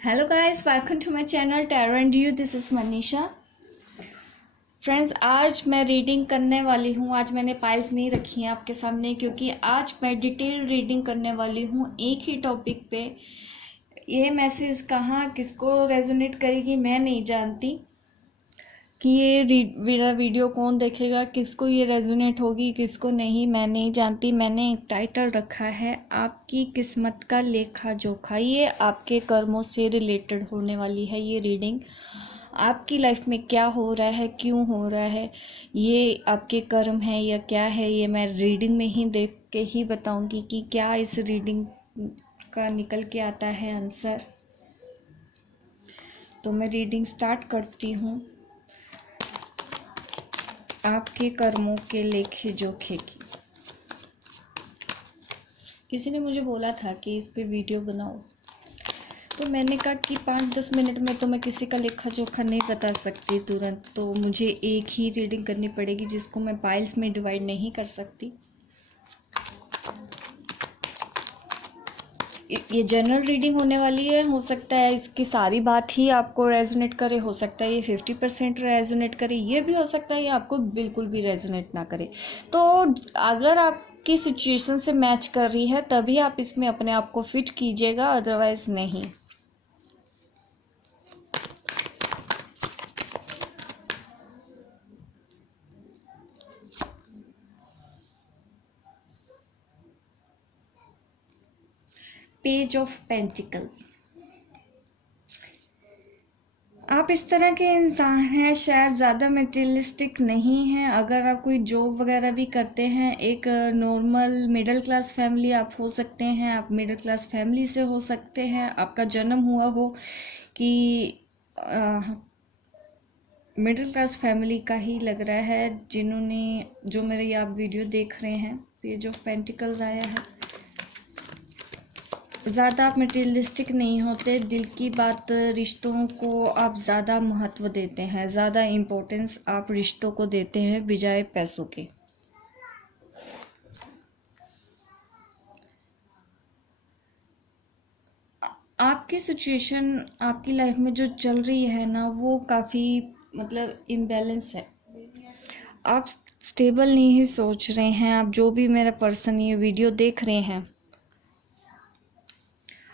Hello guys, welcome to my channel tarot and you. This is Manisha. Friends, आज मैं reading करने वाली हूँ। आज मैंने पाइल्स नहीं रखी हैं आपके सामने, क्योंकि आज मैं डिटेल रीडिंग करने वाली हूँ एक ही टॉपिक पे। ये मैसेज कहाँ किसको रेजोनेट करेगी मैं नहीं जानती कि ये मेरा वीडियो कौन देखेगा, किसको ये रेजोनेट होगी, किसको नहीं, मैं नहीं जानती। मैंने एक टाइटल रखा है, आपकी किस्मत का लेखा जोखा। ये आपके कर्मों से रिलेटेड होने वाली है ये रीडिंग। आपकी लाइफ में क्या हो रहा है, क्यों हो रहा है, ये आपके कर्म है या क्या है, ये मैं रीडिंग में ही देख के ही बताऊंगी कि क्या इस रीडिंग का निकल के आता है आंसर। तो मैं रीडिंग स्टार्ट करती हूँ आपके कर्मों के लेखे जोखे की। किसी ने मुझे बोला था कि इस पे वीडियो बनाओ, तो मैंने कहा कि 5-10 मिनट में तो मैं किसी का लेखा जोखा नहीं बता सकती तुरंत, तो मुझे एक ही रीडिंग करनी पड़ेगी जिसको मैं पाइल्स में डिवाइड नहीं कर सकती। ये जनरल रीडिंग होने वाली है। हो सकता है इसकी सारी बात ही आपको रेजोनेट करे, हो सकता है ये 50% रेजोनेट करे, ये भी हो सकता है ये आपको बिल्कुल भी रेजोनेट ना करे। तो अगर आपकी सिचुएशन से मैच कर रही है तभी आप इसमें अपने आप को फिट कीजिएगा, अदरवाइज नहीं। Page of pentacles. आप इस तरह के इंसान हैं, शायद ज़्यादा मटेरियलिस्टिक नहीं हैं। अगर आप कोई जॉब वगैरह भी करते हैं, एक नॉर्मल मिडिल क्लास फैमिली आप हो सकते हैं, आप मिडिल क्लास फैमिली से हो सकते हैं, आपका जन्म हुआ हो कि मिडिल क्लास फैमिली का ही लग रहा है। जिन्होंने जो मेरे ये आप वीडियो देख रहे हैं, पेज ऑफ पेंटिकल्स आया है। ज़्यादा आप मटेरियलिस्टिक नहीं होते, दिल की बात, रिश्तों को आप ज़्यादा महत्व देते हैं, ज़्यादा इम्पोर्टेंस आप रिश्तों को देते हैं बजाय पैसों के। आपकी सिचुएशन आपकी लाइफ में जो चल रही है ना, वो काफ़ी मतलब इम्बैलेंस है। आप स्टेबल नहीं सोच रहे हैं। आप जो भी मेरा पर्सन ये वीडियो देख रहे हैं,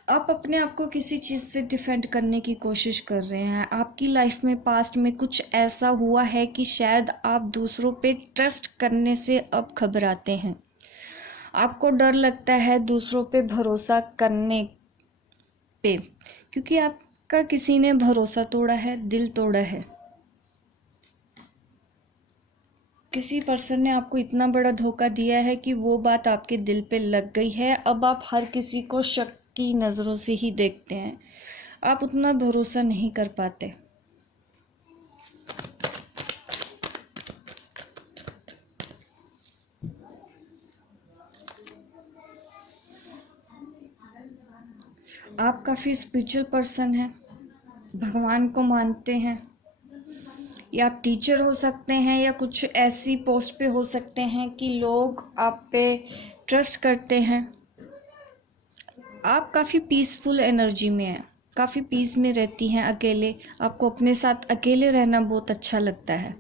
आप अपने आप को किसी चीज़ से डिफेंड करने की कोशिश कर रहे हैं। आपकी लाइफ में पास्ट में कुछ ऐसा हुआ है कि शायद आप दूसरों पे ट्रस्ट करने से अब घबराते हैं। आपको डर लगता है दूसरों पे भरोसा करने पे, क्योंकि आपका किसी ने भरोसा तोड़ा है, दिल तोड़ा है। किसी पर्सन ने आपको इतना बड़ा धोखा दिया है कि वो बात आपके दिल पे लग गई है। अब आप हर किसी को शक की नज़रों से ही देखते हैं, आप उतना भरोसा नहीं कर पाते। आप काफ़ी स्पिरिचुअल पर्सन हैं, भगवान को मानते हैं, या आप टीचर हो सकते हैं, या कुछ ऐसी पोस्ट पे हो सकते हैं कि लोग आप पे ट्रस्ट करते हैं। आप काफ़ी पीसफुल एनर्जी में हैं, काफ़ी पीस में रहती हैं अकेले। आपको अपने साथ अकेले रहना बहुत अच्छा लगता है।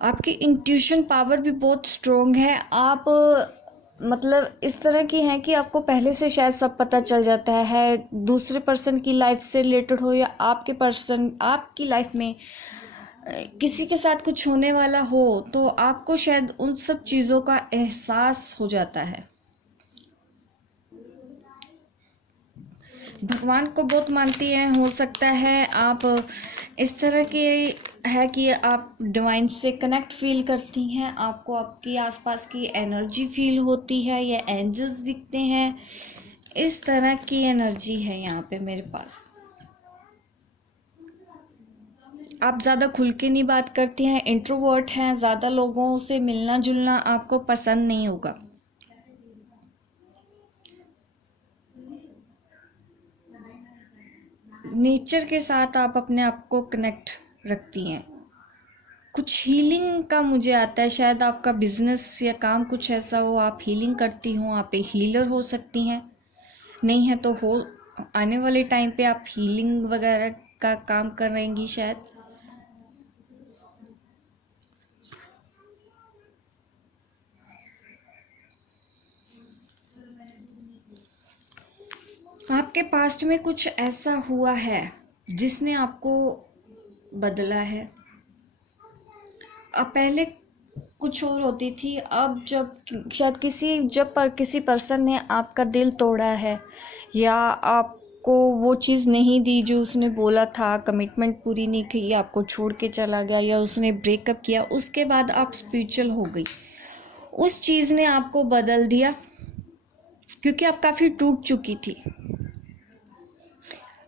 आपकी इंट्यूशन पावर भी बहुत स्ट्रोंग है। आप मतलब इस तरह की हैं कि आपको पहले से शायद सब पता चल जाता है, दूसरे पर्सन की लाइफ से रिलेटेड हो या आपके पर्सन आपकी लाइफ में किसी के साथ कुछ होने वाला हो, तो आपको शायद उन सब चीज़ों का एहसास हो जाता है। भगवान को बहुत मानती हैं। हो सकता है आप इस तरह के है कि आप डिवाइन से कनेक्ट फील करती हैं, आपको आपकी आसपास की एनर्जी फील होती है या एंजल्स दिखते हैं। इस तरह की एनर्जी है यहाँ पे मेरे पास। आप ज़्यादा खुल के नहीं बात करती हैं, इंट्रोवर्ट हैं, ज़्यादा लोगों से मिलना जुलना आपको पसंद नहीं होगा। नेचर के साथ आप अपने आप को कनेक्ट रखती हैं। कुछ हीलिंग का मुझे आता है, शायद आपका बिजनेस या काम कुछ ऐसा हो, आप हीलिंग करती हो, आप एक हीलर हो सकती हैं। नहीं है तो हो आने वाले टाइम पे आप हीलिंग वगैरह का काम कर रहेंगी शायद। आपके पास्ट में कुछ ऐसा हुआ है जिसने आपको बदला है। अब पहले कुछ और होती थी, अब जब शायद किसी पर्सन ने आपका दिल तोड़ा है या आपको वो चीज़ नहीं दी जो उसने बोला था, कमिटमेंट पूरी नहीं की, आपको छोड़ के चला गया या उसने ब्रेकअप किया, उसके बाद आप स्पिरिचुअल हो गई, उस चीज़ ने आपको बदल दिया क्योंकि आप काफ़ी टूट चुकी थी।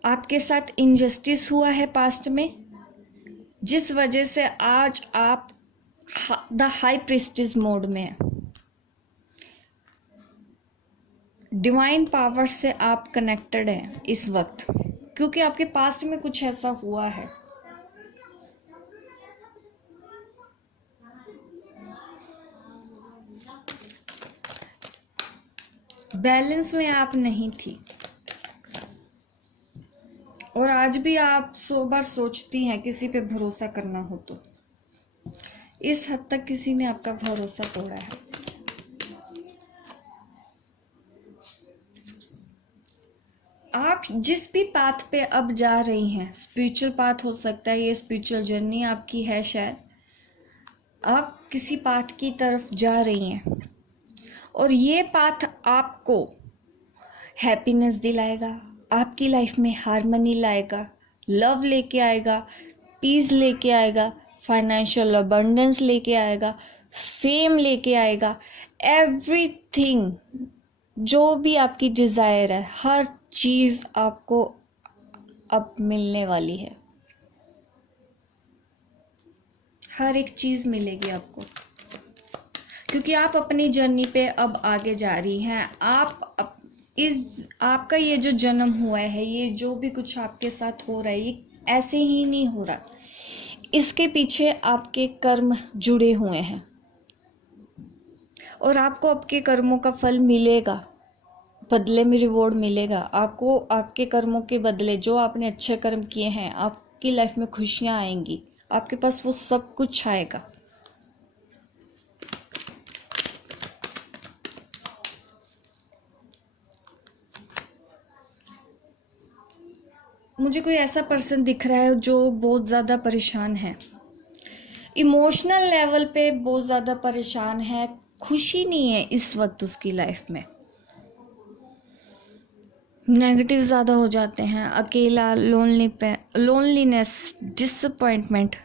आपके साथ इनजस्टिस हुआ है पास्ट में, जिस वजह से आज आप द हाई प्रीस्टिस मोड में है। डिवाइन पावर से आप कनेक्टेड हैं इस वक्त क्योंकि आपके पास्ट में कुछ ऐसा हुआ है। बैलेंस में आप नहीं थी और आज भी आप 100 बार सोचती हैं किसी पे भरोसा करना हो तो। इस हद तक किसी ने आपका भरोसा तोड़ा है। आप जिस भी पाथ पे अब जा रही हैं, स्पिरिचुअल पाथ हो सकता है, ये स्पिरिचुअल जर्नी आपकी है शायद, आप किसी पाथ की तरफ जा रही हैं और ये पाथ आपको हैप्पीनेस दिलाएगा, आपकी लाइफ में हार्मनी लाएगा, लव लेके आएगा, पीस लेके आएगा, फाइनेंशियल अबंडेंस लेके आएगा, फेम लेके आएगा, एवरीथिंग जो भी आपकी डिज़ायर है, हर चीज़ आपको अब मिलने वाली है। हर एक चीज़ मिलेगी आपको क्योंकि आप अपनी जर्नी पे अब आगे जा रही हैं। आपका ये जो जन्म हुआ है, ये जो भी कुछ आपके साथ हो रहा है, ये ऐसे ही नहीं हो रहा, इसके पीछे आपके कर्म जुड़े हुए हैं और आपको आपके कर्मों का फल मिलेगा, बदले में रिवॉर्ड मिलेगा आपको। आपके कर्मों के बदले जो आपने अच्छे कर्म किए हैं, आपकी लाइफ में खुशियां आएंगी, आपके पास वो सब कुछ आएगा। मुझे कोई ऐसा पर्सन दिख रहा है जो बहुत ज़्यादा परेशान है, इमोशनल लेवल पे बहुत ज़्यादा परेशान है, खुशी नहीं है इस वक्त उसकी लाइफ में, नेगेटिव ज़्यादा हो जाते हैं, अकेला, लोनलीनेस, डिसअपॉइंटमेंट,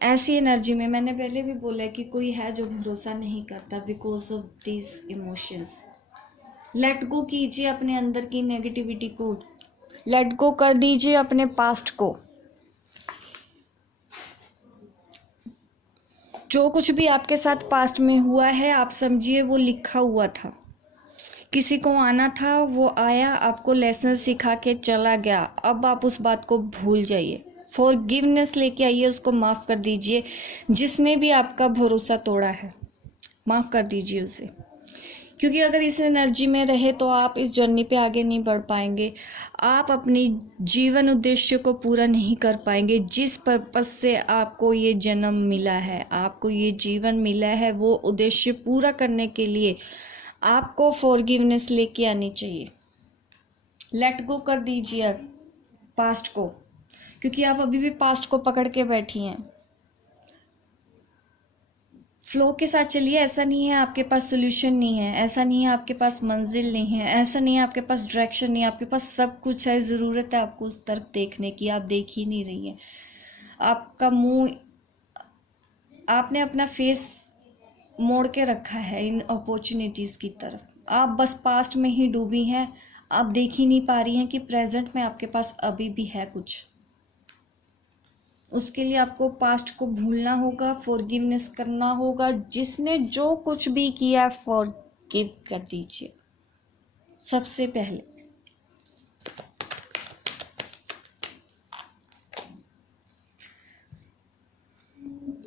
ऐसी एनर्जी में। मैंने पहले भी बोला है कि कोई है जो भरोसा नहीं करता because of this emotions. Let go कीजिए अपने अंदर की नेगेटिविटी को, लेट गो कर दीजिए अपने पास्ट को। जो कुछ भी आपके साथ पास्ट में हुआ है, आप समझिए वो लिखा हुआ था, किसी को आना था, वो आया, आपको लेसन सिखा के चला गया। अब आप उस बात को भूल जाइए, फॉरगिवनेस लेके आइए, उसको माफ़ कर दीजिए। जिसने भी आपका भरोसा तोड़ा है, माफ़ कर दीजिए उसे, क्योंकि अगर इस एनर्जी में रहे तो आप इस जर्नी पे आगे नहीं बढ़ पाएंगे, आप अपनी जीवन उद्देश्य को पूरा नहीं कर पाएंगे। जिस पर्पस से आपको ये जन्म मिला है, आपको ये जीवन मिला है, वो उद्देश्य पूरा करने के लिए आपको फॉरगिवनेस लेके आनी चाहिए। लेट गो कर दीजिए पास्ट को, क्योंकि आप अभी भी पास्ट को पकड़ के बैठी हैं। फ्लो के साथ चलिए। ऐसा नहीं है आपके पास सोल्यूशन नहीं है, ऐसा नहीं है आपके पास मंजिल नहीं है, ऐसा नहीं है आपके पास डायरेक्शन नहीं है, आपके पास सब कुछ है। ज़रूरत है आपको उस तरफ देखने की, आप देख ही नहीं रही हैं। आपका मुंह, आपने अपना फेस मोड़ के रखा है इन अपॉर्चुनिटीज़ की तरफ। आप बस पास्ट में ही डूबी हैं, आप देख ही नहीं पा रही हैं कि प्रेजेंट में आपके पास अभी भी है कुछ। उसके लिए आपको पास्ट को भूलना होगा, फॉरगिवनेस करना होगा। जिसने जो कुछ भी किया, फॉरगिव कर दीजिए सबसे पहले।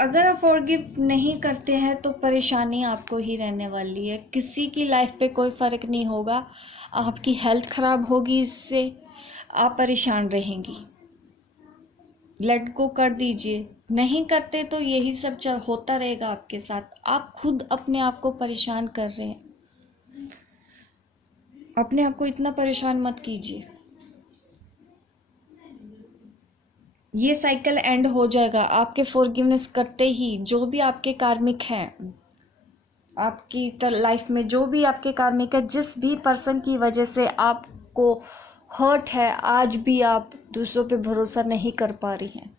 अगर आप फॉरगिव नहीं करते हैं तो परेशानी आपको ही रहने वाली है, किसी की लाइफ पे कोई फ़र्क नहीं होगा। आपकी हेल्थ खराब होगी, इससे आप परेशान रहेंगी। लेट गो कर दीजिए। नहीं करते तो यही सब होता रहेगा आपके साथ। आप खुद अपने आप को परेशान कर रहे हैं। अपने आप को इतना परेशान मत कीजिए। ये साइकिल एंड हो जाएगा आपके फॉरगिवनेस करते ही। जो भी आपके कार्मिक हैं, आपकी लाइफ में जो भी आपके कार्मिक है, जिस भी पर्सन की वजह से आपको हर्ट है, आज भी आप दूसरों पे भरोसा नहीं कर पा रही हैं,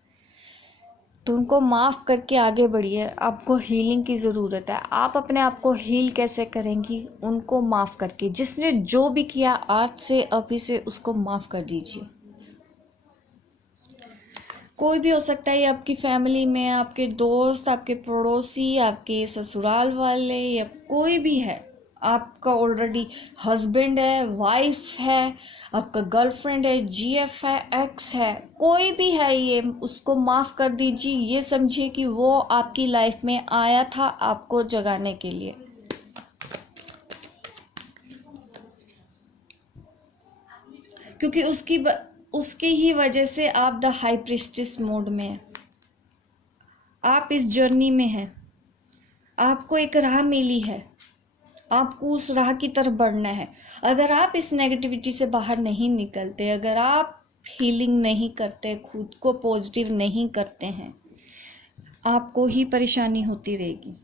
तो उनको माफ़ करके आगे बढ़िए। आपको हीलिंग की ज़रूरत है। आप अपने आप को हील कैसे करेंगी? उनको माफ़ करके। जिसने जो भी किया, आज से अभी से उसको माफ़ कर दीजिए। कोई भी हो सकता है, ये आपकी फैमिली में, आपके दोस्त, आपके पड़ोसी, आपके ससुराल वाले, या कोई भी है। आपका ऑलरेडी हस्बैंड है, वाइफ है, आपका गर्लफ्रेंड है, जीएफ है, एक्स है, कोई भी है, ये उसको माफ़ कर दीजिए। ये समझिए कि वो आपकी लाइफ में आया था आपको जगाने के लिए। क्योंकि उसकी ही वजह से आप द हाई प्रीस्टेस मोड में हैं। आप इस जर्नी में हैं। आपको एक राह मिली है, आपको उस राह की तरफ बढ़ना है। अगर आप इस नेगेटिविटी से बाहर नहीं निकलते, अगर आप हीलिंग नहीं करते, खुद को पॉजिटिव नहीं करते हैं, आपको ही परेशानी होती रहेगी।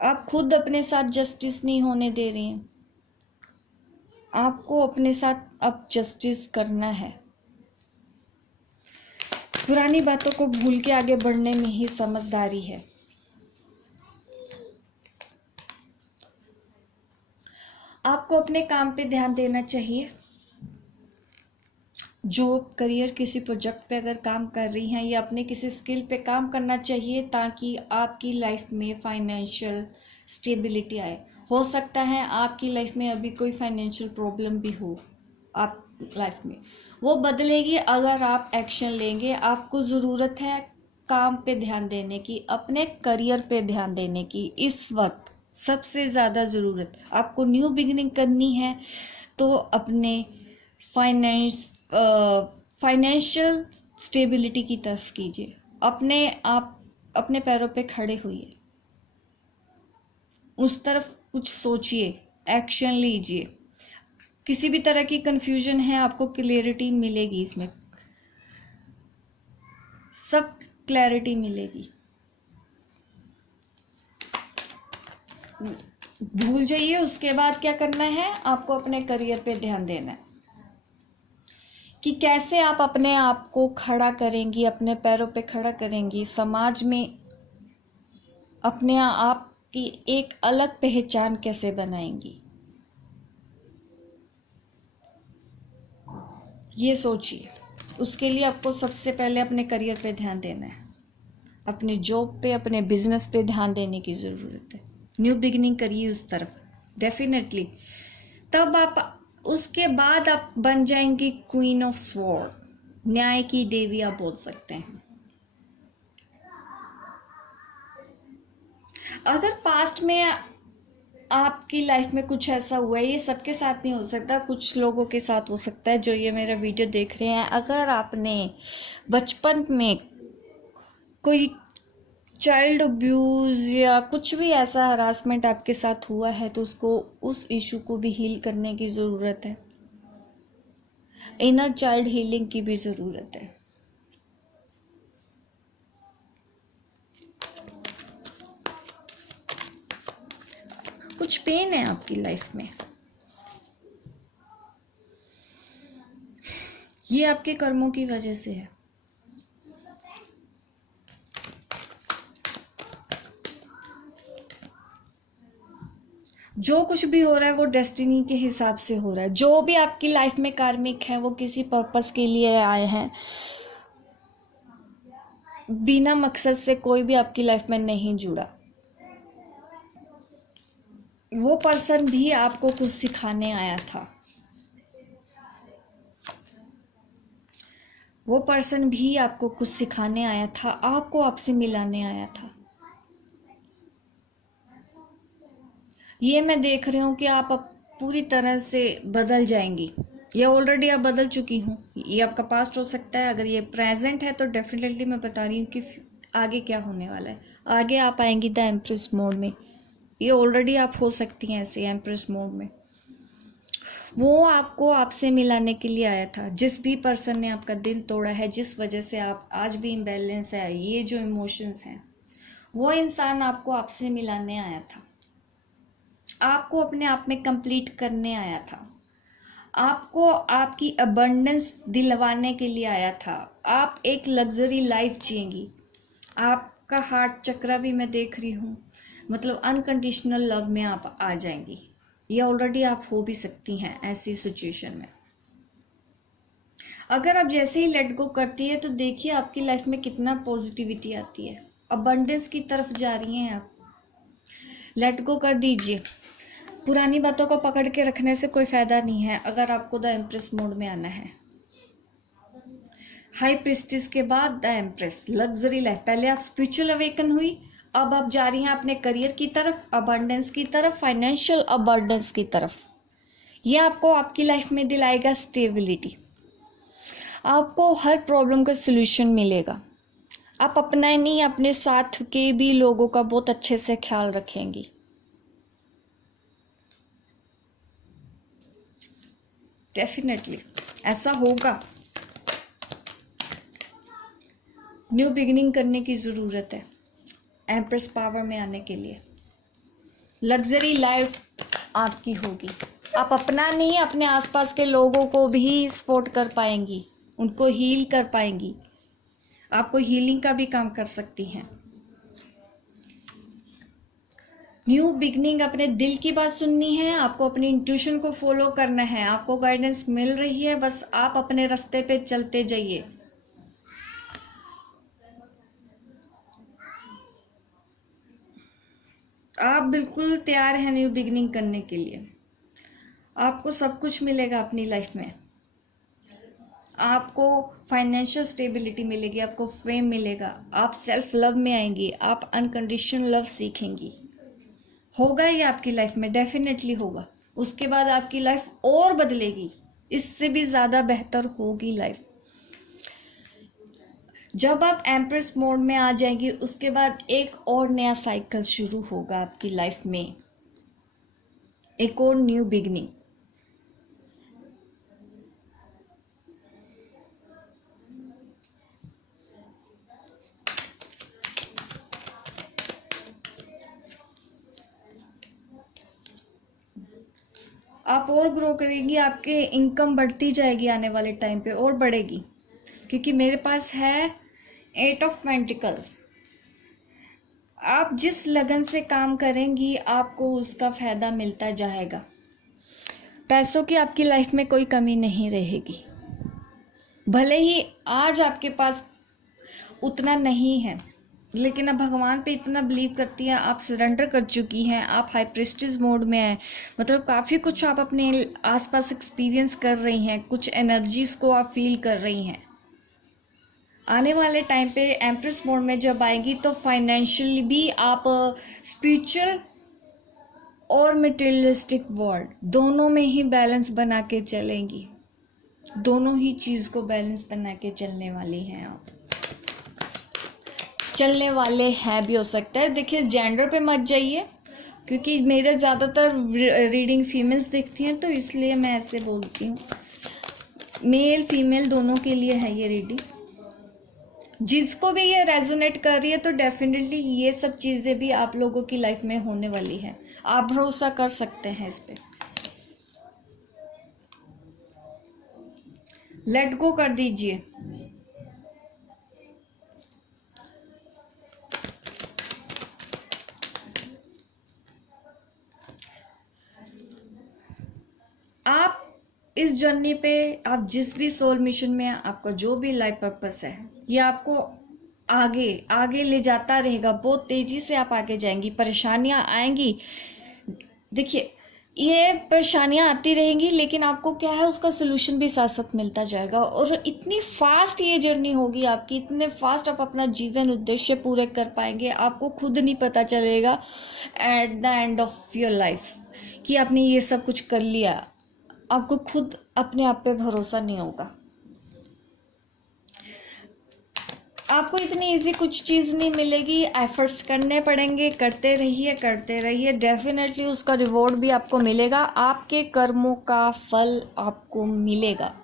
आप खुद अपने साथ जस्टिस नहीं होने दे रहे हैं। आपको अपने साथ अब जस्टिस करना है। पुरानी बातों को भूल के आगे बढ़ने में ही समझदारी है। आपको अपने काम पे ध्यान देना चाहिए। जॉब, करियर, किसी प्रोजेक्ट पे अगर काम कर रही हैं, या अपने किसी स्किल पे काम करना चाहिए, ताकि आपकी लाइफ में फाइनेंशियल स्टेबिलिटी आए। हो सकता है आपकी लाइफ में अभी कोई फाइनेंशियल प्रॉब्लम भी हो आप लाइफ में, वो बदलेगी अगर आप एक्शन लेंगे। आपको ज़रूरत है काम पे ध्यान देने की, अपने करियर पे ध्यान देने की। इस वक्त सबसे ज़्यादा ज़रूरत, आपको न्यू बिगिनिंग करनी है तो अपने फाइनेंशियल स्टेबिलिटी की तरफ कीजिए। आप अपने पैरों पे खड़े होइए, उस तरफ कुछ सोचिए, एक्शन लीजिए। किसी भी तरह की कंफ्यूजन है, आपको क्लैरिटी मिलेगी, इसमें सब क्लैरिटी मिलेगी। भूल जाइए। उसके बाद क्या करना है? आपको अपने करियर पे ध्यान देना है कि कैसे आप अपने आप को खड़ा करेंगी, अपने पैरों पे खड़ा करेंगी, समाज में अपने आप की एक अलग पहचान कैसे बनाएंगी, ये सोचिए। उसके लिए आपको सबसे पहले अपने करियर पे ध्यान देना है, अपने जॉब पे, अपने बिजनेस पे ध्यान देने की ज़रूरत है। न्यू बिगिनिंग करिए उस तरफ डेफिनेटली। तब आप, उसके बाद आप बन जाएंगी क्वीन ऑफ स्वॉर्ड, न्याय की देवी आप बोल सकते हैं। अगर पास्ट में आपकी लाइफ में कुछ ऐसा हुआ है, ये सबके साथ नहीं हो सकता, कुछ लोगों के साथ हो सकता है जो ये मेरा वीडियो देख रहे हैं। अगर आपने बचपन में कोई चाइल्ड अब्यूज़ या कुछ भी ऐसा हरासमेंट आपके साथ हुआ है, तो उस इशू को भी हील करने की ज़रूरत है। इनर चाइल्ड हीलिंग की भी ज़रूरत है। कुछ पेन है आपकी लाइफ में, ये आपके कर्मों की वजह से है। जो कुछ भी हो रहा है वो डेस्टिनी के हिसाब से हो रहा है। जो भी आपकी लाइफ में कार्मिक है, वो किसी पर्पस के लिए आए हैं। बिना मकसद से कोई भी आपकी लाइफ में नहीं जुड़ा। वो पर्सन भी आपको कुछ सिखाने आया था, वो पर्सन भी आपको कुछ सिखाने आया था, आपको आपसे मिलाने आया था। ये मैं देख रही हूँ कि आप पूरी तरह से बदल जाएंगी, या ऑलरेडी आप बदल चुकी हूँ। ये आपका पास्ट हो सकता है, अगर ये प्रेजेंट है तो डेफिनेटली मैं बता रही हूँ कि आगे क्या होने वाला है। आगे आप आएंगी द एम्प्रेस मोड में, ये ऑलरेडी आप हो सकती हैं ऐसे एम्प्रेस मोड में। वो आपको आपसे मिलाने के लिए आया था, जिस भी पर्सन ने आपका दिल तोड़ा है, जिस वजह से आप आज भी इम्बैलेंस है, ये जो इमोशंस हैं, वो इंसान आपको आपसे मिलाने आया था, आपको अपने आप में कंप्लीट करने आया था, आपको आपकी अबंडेंस दिलवाने के लिए आया था। आप एक लग्जरी लाइफ जिएंगी, आपका हार्ट चक्रा भी मैं देख रही हूँ, मतलब अनकंडीशनल लव में आप आ जाएंगी। ये ऑलरेडी आप हो भी सकती हैं ऐसी सिचुएशन में। अगर आप जैसे ही लेट गो करती है तो देखिए आपकी लाइफ में कितना पॉजिटिविटी आती है, अबंडेंस की तरफ जा रही हैं आप। लेट गो कर दीजिए, पुरानी बातों को पकड़ के रखने से कोई फायदा नहीं है अगर आपको द एम्प्रेस मोड में आना है। हाई प्रीस्टिस के बाद द एम्प्रेस, लग्जरी लाइफ। पहले आप स्पिरिचुअल अवेकन हुई, अब आप जा रही हैं अपने करियर की तरफ, अबंडेंस की तरफ, फाइनेंशियल अबंडेंस की तरफ। ये आपको आपकी लाइफ में दिलाएगा स्टेबिलिटी, आपको हर प्रॉब्लम का सलूशन मिलेगा। आप अपना ही नहीं, अपने साथ के भी लोगों का बहुत अच्छे से ख्याल रखेंगी। डेफिनेटली ऐसा होगा। न्यू बिगिनिंग करने की ज़रूरत है एम्प्रेस पावर में आने के लिए। लग्जरी लाइफ आपकी होगी, आप अपना नहीं अपने आसपास के लोगों को भी सपोर्ट कर पाएंगी, उनको हील कर पाएंगी, आपको हीलिंग का भी काम कर सकती हैं। न्यू बिगनिंग, अपने दिल की बात सुननी है, आपको अपनी इंट्यूशन को फॉलो करना है, आपको गाइडेंस मिल रही है, बस आप अपने रास्ते पे चलते जाइए। आप बिल्कुल तैयार हैं न्यू बिगनिंग करने के लिए। आपको सब कुछ मिलेगा अपनी लाइफ में, आपको फाइनेंशियल स्टेबिलिटी मिलेगी, आपको फेम मिलेगा, आप सेल्फ लव में आएंगी, आप अनकंडीशनल लव सीखेंगी। होगा ये आपकी लाइफ में, डेफिनेटली होगा। उसके बाद आपकी लाइफ और बदलेगी, इससे भी ज़्यादा बेहतर होगी लाइफ। जब आप एम्प्रेस मोड में आ जाएंगी उसके बाद एक और नया साइकिल शुरू होगा आपकी लाइफ में, एक और न्यू बिगनिंग। आप और ग्रो करेंगी, आपके इनकम बढ़ती जाएगी, आने वाले टाइम पे और बढ़ेगी, क्योंकि मेरे पास है 8 ऑफ पेंटिकल्स। आप जिस लगन से काम करेंगी आपको उसका फायदा मिलता जाएगा। पैसों की आपकी लाइफ में कोई कमी नहीं रहेगी, भले ही आज आपके पास उतना नहीं है, लेकिन आप भगवान पे इतना बिलीव करती हैं, आप सरेंडर कर चुकी हैं, आप हाई प्रीस्टिस मोड में हैं, मतलब काफ़ी कुछ आप अपने आसपास एक्सपीरियंस कर रही हैं, कुछ एनर्जीज को आप फील कर रही हैं। आने वाले टाइम पे एम्प्रेस मोड में जब आएगी तो फाइनेंशियली भी आप स्पिरिचुअल और मटेरियलिस्टिक वर्ल्ड दोनों में ही बैलेंस बना के चलेंगी, दोनों ही चीज़ को बैलेंस बना के चलने वाली हैं आप, चलने वाले हैं भी हो सकता है। देखिए जेंडर पे मत जाइए, क्योंकि मेरे ज़्यादातर रीडिंग फीमेल्स दिखती हैं तो इसलिए मैं ऐसे बोलती हूँ। मेल फीमेल दोनों के लिए है ये रीडिंग। जिसको भी ये रेजोनेट कर रही है तो डेफिनेटली ये सब चीज़ें भी आप लोगों की लाइफ में होने वाली है, आप भरोसा कर सकते हैं इस पे। लेट गो कर दीजिए। आप इस जर्नी पे, आप जिस भी सोल मिशन में, आपका जो भी लाइफ पर्पस है, ये आपको आगे आगे ले जाता रहेगा, बहुत तेजी से आप आगे जाएंगी। परेशानियां आएंगी, देखिए ये परेशानियां आती रहेंगी, लेकिन आपको क्या है उसका सोल्यूशन भी साथ साथ मिलता जाएगा, और इतनी फास्ट ये जर्नी होगी आपकी, इतने फास्ट आप अपना जीवन उद्देश्य पूरे कर पाएंगे, आपको खुद नहीं पता चलेगा at the end of your life. कि आपने ये सब कुछ कर लिया, आपको खुद अपने आप पे भरोसा नहीं होगा। आपको इतनी इजी कुछ चीज़ नहीं मिलेगी, एफर्ट्स करने पड़ेंगे, करते रहिए, डेफिनेटली उसका रिवॉर्ड भी आपको मिलेगा, आपके कर्मों का फल आपको मिलेगा।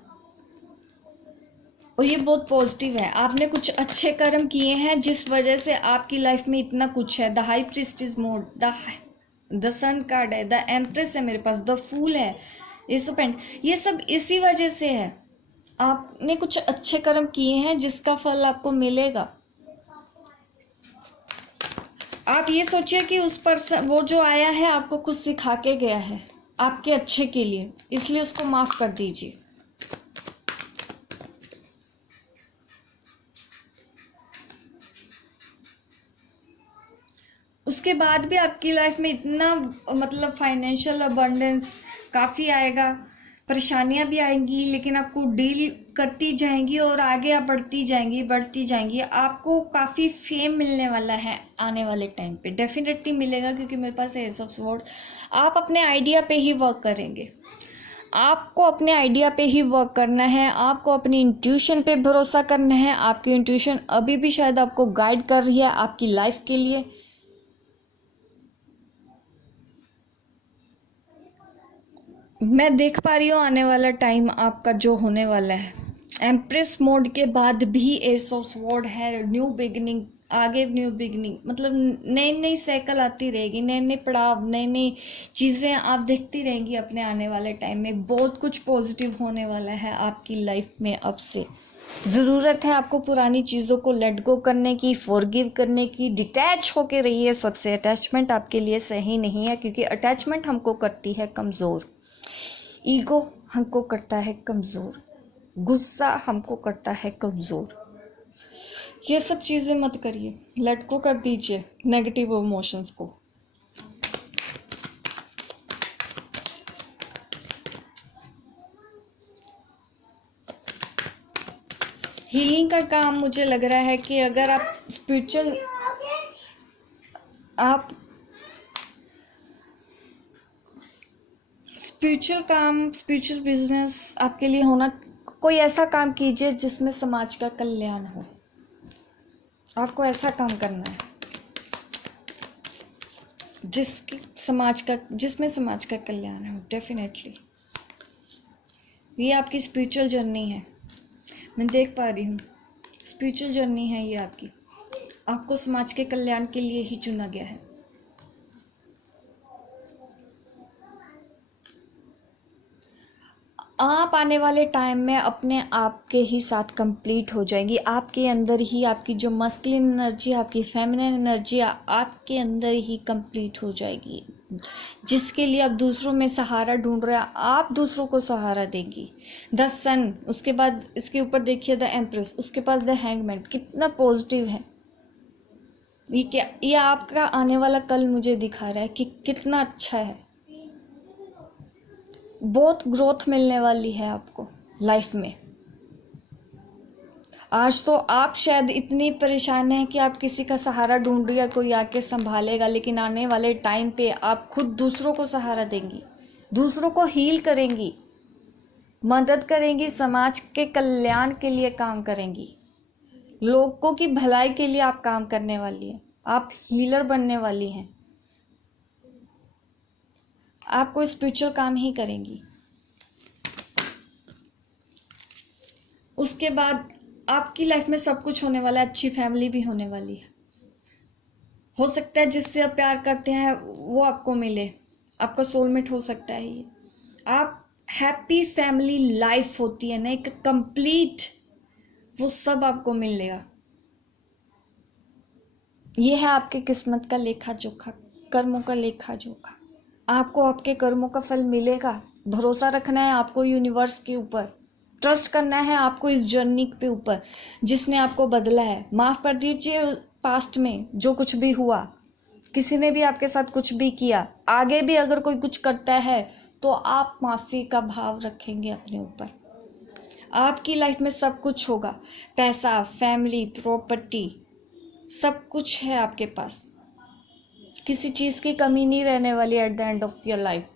और ये बहुत पॉजिटिव है, आपने कुछ अच्छे कर्म किए हैं जिस वजह से आपकी लाइफ में इतना कुछ है। The high priestess mode, the sun card है, द एम्प्रेस है मेरे पास, द फूल है, एसोपेंट, ये सब इसी वजह से है। आपने कुछ अच्छे कर्म किए हैं जिसका फल आपको मिलेगा। आप ये सोचिए कि उस पर्सन, वो जो आया है आपको कुछ सिखा के गया है आपके अच्छे के लिए, इसलिए उसको माफ कर दीजिए। उसके बाद भी आपकी लाइफ में इतना मतलब फाइनेंशियल अबंडेंस काफ़ी आएगा, परेशानियां भी आएंगी, लेकिन आपको डील करती जाएंगी और आगे आप बढ़ती जाएंगी। आपको काफ़ी फेम मिलने वाला है आने वाले टाइम पे, डेफिनेटली मिलेगा, क्योंकि मेरे पास है एस ऑफ स्वॉर्ड्स। आप अपने आइडिया पे ही वर्क करेंगे, आपको अपने आइडिया पे ही वर्क करना है, आपको अपनी इंट्यूशन पे भरोसा करना है। आपकी इंट्यूशन अभी भी शायद आपको गाइड कर रही है आपकी लाइफ के लिए। मैं देख पा रही हूँ आने वाला टाइम आपका जो होने वाला है। एम्प्रेस मोड के बाद भी एस ऑफ स्वॉर्ड है, न्यू बिगिनिंग, आगे न्यू बिगिनिंग, मतलब नई नई साइकिल आती रहेगी, नए नए पड़ाव, नई नई चीज़ें आप देखती रहेंगी अपने आने वाले टाइम में। बहुत कुछ पॉजिटिव होने वाला है आपकी लाइफ में अब से। ज़रूरत है आपको पुरानी चीज़ों को लेट गो करने की, फॉरगिव करने की, डिटैच होके रहिए सबसे। अटैचमेंट आपके लिए सही नहीं है, क्योंकि अटैचमेंट हमको करती है कमज़ोर, ईगो हमको करता है कमज़ोर, गुस्सा हमको करता है कमज़ोर। ये सब चीज़ें मत करिए, लेट गो कर दीजिए नेगेटिव इमोशंस को। हीलिंग का काम मुझे लग रहा है कि अगर आप स्पिरिचुअल काम, स्पिरिचुअल बिजनेस आपके लिए होना, कोई ऐसा काम कीजिए जिसमें समाज का कल्याण हो। आपको ऐसा काम करना है जिसमें समाज का कल्याण हो। डेफिनेटली ये आपकी स्पिरिचुअल जर्नी है, मैं देख पा रही हूँ, स्पिरिचुअल जर्नी है ये आपकी। आपको समाज के कल्याण के लिए ही चुना गया है। आप आने वाले टाइम में अपने आप के ही साथ कंप्लीट हो जाएंगी। आपके अंदर ही आपकी जो मस्कुलिन एनर्जी, आपकी फेमिनिन एनर्जी आपके अंदर ही कंप्लीट हो जाएगी। जिसके लिए आप दूसरों में सहारा ढूंढ रहे हैं, आप दूसरों को सहारा देंगी। द सन, उसके बाद इसके ऊपर देखिए द एम्प्रेस, उसके पास द हैंगमैन। कितना पॉजिटिव है ये, क्या ये आपका आने वाला कल मुझे दिखा रहा है कि कितना अच्छा है। बहुत ग्रोथ मिलने वाली है आपको लाइफ में। आज तो आप शायद इतनी परेशान हैं कि आप किसी का सहारा ढूंढ रही है, कोई आके संभालेगा, लेकिन आने वाले टाइम पे आप खुद दूसरों को सहारा देंगी, दूसरों को हील करेंगी, मदद करेंगी, समाज के कल्याण के लिए काम करेंगी, लोगों की भलाई के लिए आप काम करने वाली हैं। आप हीलर बनने वाली हैं। आप कोई स्पिरिचुअल काम ही करेंगी। उसके बाद आपकी लाइफ में सब कुछ होने वाला है, अच्छी फैमिली भी होने वाली है। हो सकता है जिससे आप प्यार करते हैं वो आपको मिले, आपका सोलमेट हो सकता है ये। आप हैप्पी फैमिली लाइफ होती है ना एक कंप्लीट, वो सब आपको मिलेगा। ये है आपके किस्मत का लेखा जोखा, कर्मों का लेखा जोखा। आपको आपके कर्मों का फल मिलेगा। भरोसा रखना है आपको यूनिवर्स के ऊपर, ट्रस्ट करना है आपको इस जर्नी पे ऊपर जिसने आपको बदला है। माफ कर दीजिए पास्ट में जो कुछ भी हुआ, किसी ने भी आपके साथ कुछ भी किया, आगे भी अगर कोई कुछ करता है तो आप माफी का भाव रखेंगे अपने ऊपर। आपकी लाइफ में सब कुछ होगा, पैसा, फैमिली, प्रॉपर्टी, सब कुछ है आपके पास। किसी चीज़ की कमी नहीं रहने वाली at the end of your life.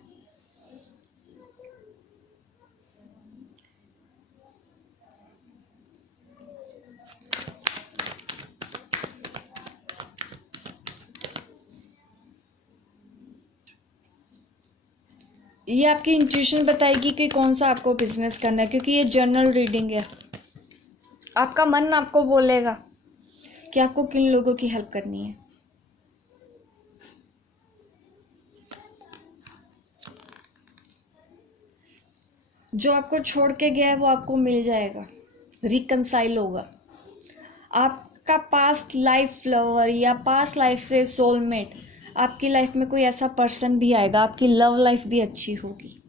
ये आपकी इंट्यूशन बताएगी कि कौन सा आपको बिजनेस करना है, क्योंकि ये जर्नल रीडिंग है। आपका मन आपको बोलेगा कि आपको किन लोगों की हेल्प करनी है। जो आपको छोड़ के गया है वो आपको मिल जाएगा, रिकंसाइल होगा। आपका पास्ट लाइफ लवर या पास्ट लाइफ से सोलमेट, आपकी लाइफ में कोई ऐसा पर्सन भी आएगा, आपकी लव लाइफ भी अच्छी होगी,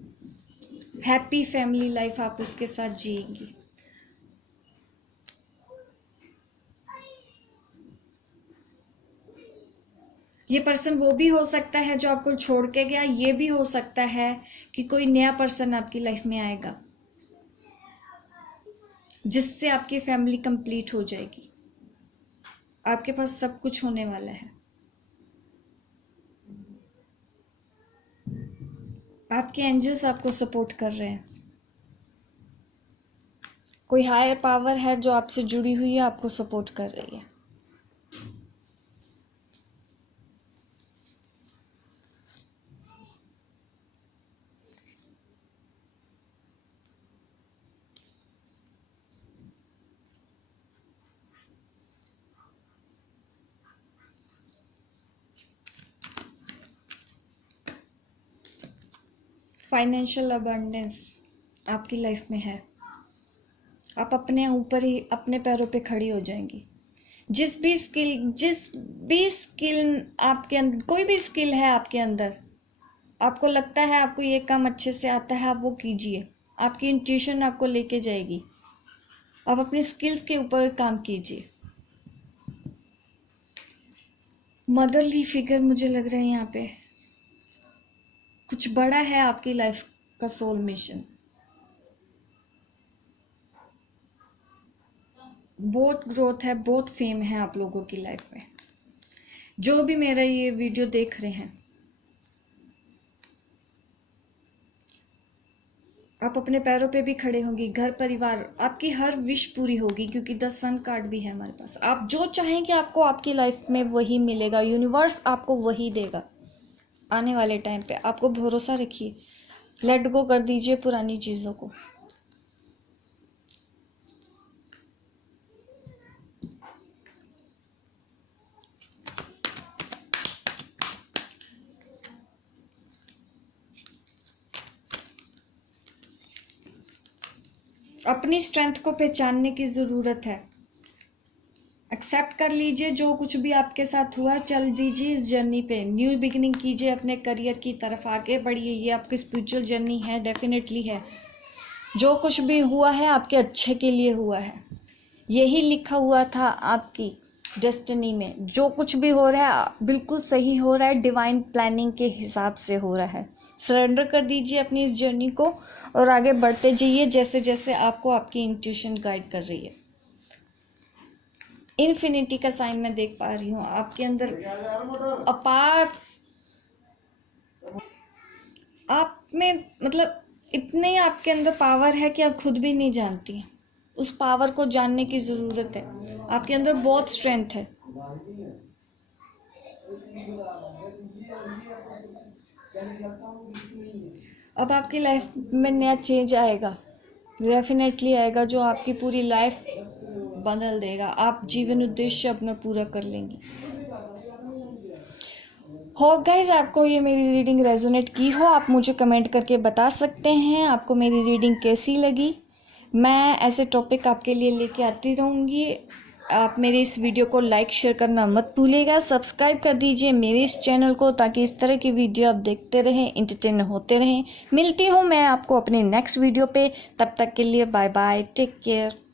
हैप्पी फैमिली लाइफ आप उसके साथ जिएंगी। ये पर्सन वो भी हो सकता है जो आपको छोड़ के गया, ये भी हो सकता है कि कोई नया पर्सन आपकी लाइफ में आएगा जिससे आपकी फैमिली कंप्लीट हो जाएगी। आपके पास सब कुछ होने वाला है। आपके एंजल्स आपको सपोर्ट कर रहे हैं। कोई हायर पावर है जो आपसे जुड़ी हुई है, आपको सपोर्ट कर रही है। फाइनेंशियल अबंडेंस आपकी लाइफ में है। आप अपने ऊपर ही अपने पैरों पे खड़ी हो जाएंगी। जिस भी स्किल आपके अंदर, कोई भी स्किल है आपके अंदर, आपको लगता है आपको ये काम अच्छे से आता है, आप वो कीजिए। आपकी इंट्यूशन आपको लेके जाएगी। आप अपनी स्किल्स के ऊपर काम कीजिए। मदरली फिगर मुझे लग रहा है यहाँ पे कुछ बड़ा है आपकी लाइफ का सोल मिशन। बहुत ग्रोथ है, बहुत फेम है आप लोगों की लाइफ में। जो भी मेरा ये वीडियो देख रहे हैं, आप अपने पैरों पे भी खड़े होंगी। घर परिवार, आपकी हर विश पूरी होगी, क्योंकि 10 सन कार्ड भी है हमारे पास। आप जो चाहेंगे आपको आपकी लाइफ में वही मिलेगा। यूनिवर्स आपको वही देगा आने वाले टाइम पे। आपको भरोसा रखिए, लेट गो कर दीजिए पुरानी चीज़ों को। अपनी स्ट्रेंथ को पहचानने की ज़रूरत है। एक्सेप्ट कर लीजिए जो कुछ भी आपके साथ हुआ, चल दीजिए इस जर्नी पे। न्यू बिगिनिंग कीजिए, अपने करियर की तरफ आगे बढ़िए। ये आपकी स्पिरिचुअल जर्नी है, डेफिनेटली है। जो कुछ भी हुआ है आपके अच्छे के लिए हुआ है। यही लिखा हुआ था आपकी डेस्टिनी में। जो कुछ भी हो रहा है बिल्कुल सही हो रहा है, डिवाइन प्लानिंग के हिसाब से हो रहा है। सरेंडर कर दीजिए अपनी इस जर्नी को और आगे बढ़ते जाइए जैसे जैसे आपको आपकी इंट्यूशन गाइड कर रही है। इन्फिनिटी का साइन मैं देख पा रही हूँ आपके अंदर। अपार आप में मतलब इतने आपके अंदर पावर है कि आप खुद भी नहीं जानती। उस पावर को जानने की ज़रूरत है। आपके अंदर बहुत स्ट्रेंथ है। अब आपकी लाइफ में नया चेंज आएगा, डेफिनेटली आएगा, जो आपकी पूरी लाइफ बदल देगा। आप जीवन उद्देश्य अपना पूरा कर लेंगी। हो गाइज, आपको ये मेरी रीडिंग रेजोनेट की हो, आप मुझे कमेंट करके बता सकते हैं आपको मेरी रीडिंग कैसी लगी। मैं ऐसे टॉपिक आपके लिए लेके आती रहूँगी। आप मेरे इस वीडियो को लाइक शेयर करना मत भूलिएगा। सब्सक्राइब कर दीजिए मेरे इस चैनल को, ताकि इस तरह की वीडियो आप देखते रहें, इंटरटेन होते रहें। मिलती हूँ मैं आपको अपने नेक्स्ट वीडियो पे। तब तक के लिए बाय बाय, टेक केयर।